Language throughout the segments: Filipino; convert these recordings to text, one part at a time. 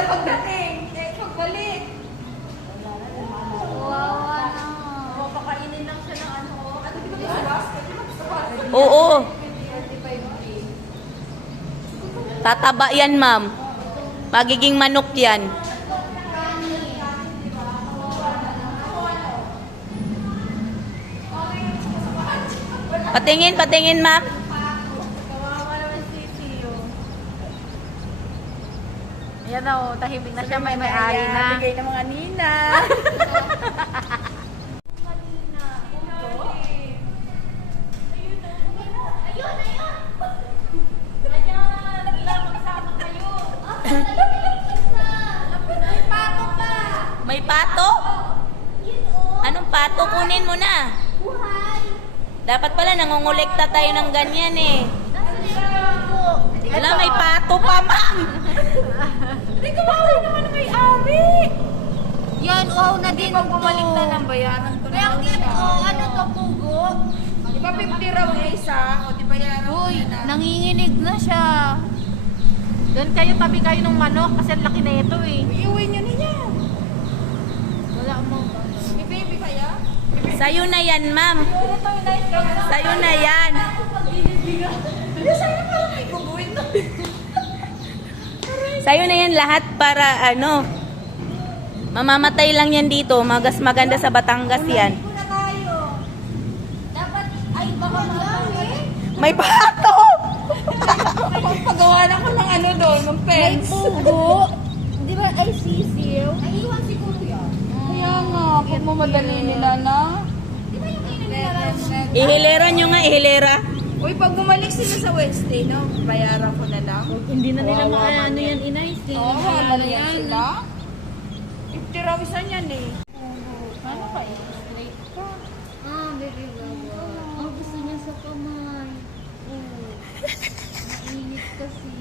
na pagdating. Eh, pagbalik. Wawa na. Papakainin lang siya ng ano. Ano di ba sa basket? Di ba sa basket? Oo. Tataba yan, ma'am. Magiging manok yan. Patingin, patingin, ma'am. Kawawa naman si Tio. Ayan o, tahimik na siya, may-ari na. Bigay ng mga nina. May pato? Anong pato? Kunin mo na. Dapat pala nangungulekta tayo ng ganyan eh. Wala, may pato pa, ma'am. Hindi ko mawala naman may ari. Yan, wow na din Pag bumalik na ng bayaran ko na. ano to, pugo? Di ba 50 raw yung isa? O di bayaran ko Uy, na. nanginginig na siya. Doon kayo, tabi kayo ng manok kasi ang laki na ito eh. Iuwi niyo niya. Wala mo. May baby kaya? Sa'yo na yan, ma'am. Ito yung nice girl. Sa'yo na yan. Hindi, sa'yo parang may guguin na. Sa'yo na yan lahat para ano. Mamamatay lang yan dito. Maganda sa Batangas yan. Kuna tayo. Dapat, ay baka makamali. May pato! Pagpagawa na ko ng ano doon, ng May fence. pugo. Di ba ay sisiw? Ay, iwan siguro yan. Kaya nga, kung mamadali nila na. Di ba yung kainin Ihilera nyo nga, ihilera. Uy, pag bumalik sila sa Wednesday, no? Bayaran ko na lang. Hindi na nila Kawawa maano man yan, inay. Oo, oh, na yan sila. 50 raw isa niyan eh. Paano ka i-straight ka? Baby gawa. Gusto niya sa kamay. Mainit kasi.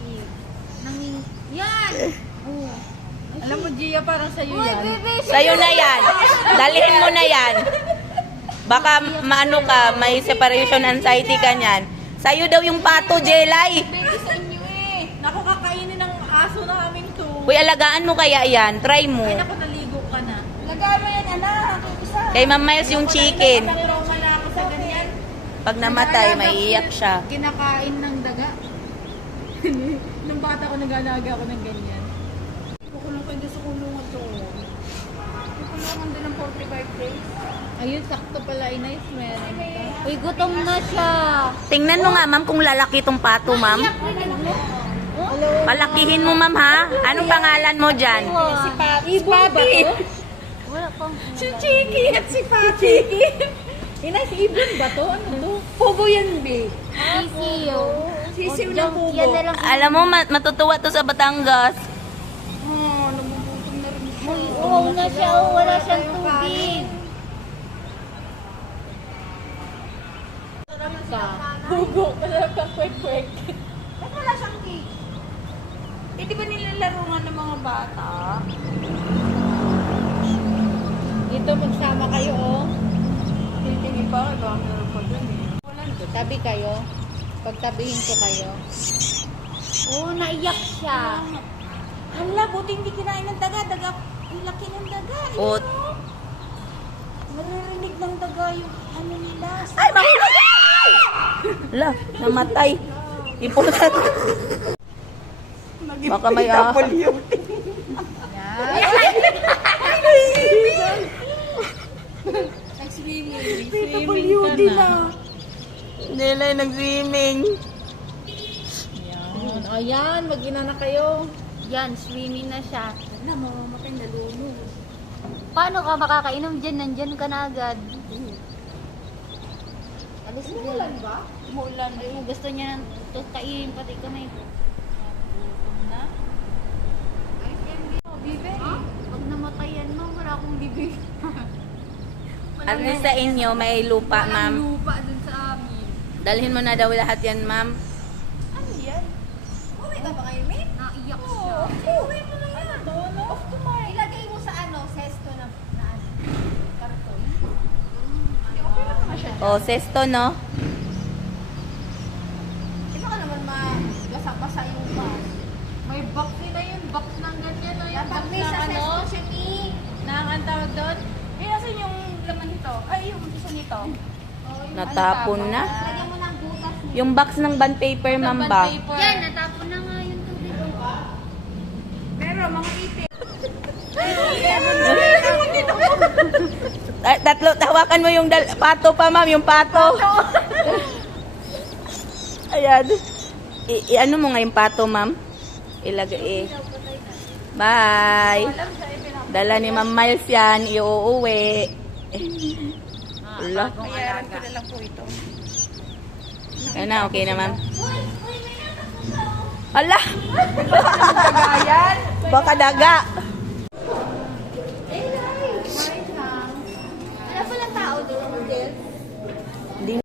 Yan! Alam mo, Gia, parang sa'yo Uy, yan. bebe! Sa'yo na yan. Dalhin mo na yan. Baka maano ka, may separation anxiety ka niyan. Sa'yo daw yung pato, Jelay. Baby sa inyo eh. Naku, kakainin ng aso namin to. Uy, alagaan mo kaya yan. Try mo. Ay, naku, naligo ka na. Lagaan mo yan, anak. Isa. Kay Ma'am Miles yung chicken. Trauma na ako sa ganyan. Pag namatay, maiiyak siya. Kinakain ng daga. Nung bata ko, nag-alaga ako ng ganyan. Kukulong ko sa kulungan to. Kukulungan din ng 45 days. Ayun, sakto pala, inay. Meron ka. Uy, gutom na siya. Tingnan mo nga, ma'am, kung lalaki tong pato, ma'am. Palakihin mo, ma'am, ha? Anong pangalan mo dyan? Si Papi. Wala pang Si Chiki at si Papi. Inay, si Ibon ba to? Ano to? Pugo yan, B. sisiyo. Sisiw na pugo. Yan na lang. Alam mo, matutuwa to sa Batangas. Oh, nagugutom na rin siya. Uy, uhaw na siya. Oh, wala siyang tubig. Pugo. Wala kang kwek-kwek. Ba't wala siyang cake? Eh, di ba nilalaro nga ng mga bata? Dito magsama kayo, oh. Titingin pa, iba meron pa dun eh. Wala na. Tabi kayo. Pagtabihin ko kayo. Oh, naiyak siya. Hala, buti hindi kinain ng daga. Daga, ang laki ng daga. Ot. Maririnig ng daga yung ano nila. Ay, mamatay! Ala, namatay. Ipunan. Baka may Nag-swimming. PWD na. Nilay nag-swimming. Ayan. Ayan, mag-ina na kayo. Yan, swimming na siya. Wala, mamamatay na lumo. Paano ka makakainom dyan? Nandyan ka na agad. Alis din. Umulan ba? Umulan. Ay, gusto niya nang kainin pati kamay ko. Na? Ay, candy. Oh, bibe. Pag namatayan mo, wala akong bibig. At least sa inyo, may lupa, ma'am. Lupa dun sa amin. Dalhin mo na daw lahat yan, ma'am. Ano yan? Uwi ka ba kayo, mate? Naiyak Oo. siya. Uwi mo na yan. Ano? Off tomorrow. Ilagay mo sa ano, sesto na karton. Okay lang naman siya. O, sesto, no? Di ba ka naman basa-basa yung bus? May box nila yun. Box ng ganyan na yung Dapat box may ng sa ano. sesto siya ni. Ang tawag doon? Eh, nasan yung laman nito? Ay, yung isa nito. Natapon na. Lagyan mo ng butas niya. Yung box ng bond paper, ma'am ba? Yan, natapon na nga yung tubig. Pero mga itin. Tatlo, tawakan mo yung pato pa, ma'am, yung pato. Ayan. Ano mo nga yung pato, ma'am? Ilagay. Bye. Dala ni Ma'am Miles yan, iuuwi. Wala. Bayaran ko na lang po ito. Ayan na, okay na, ma'am. Ala! Kagayan. Baka daga.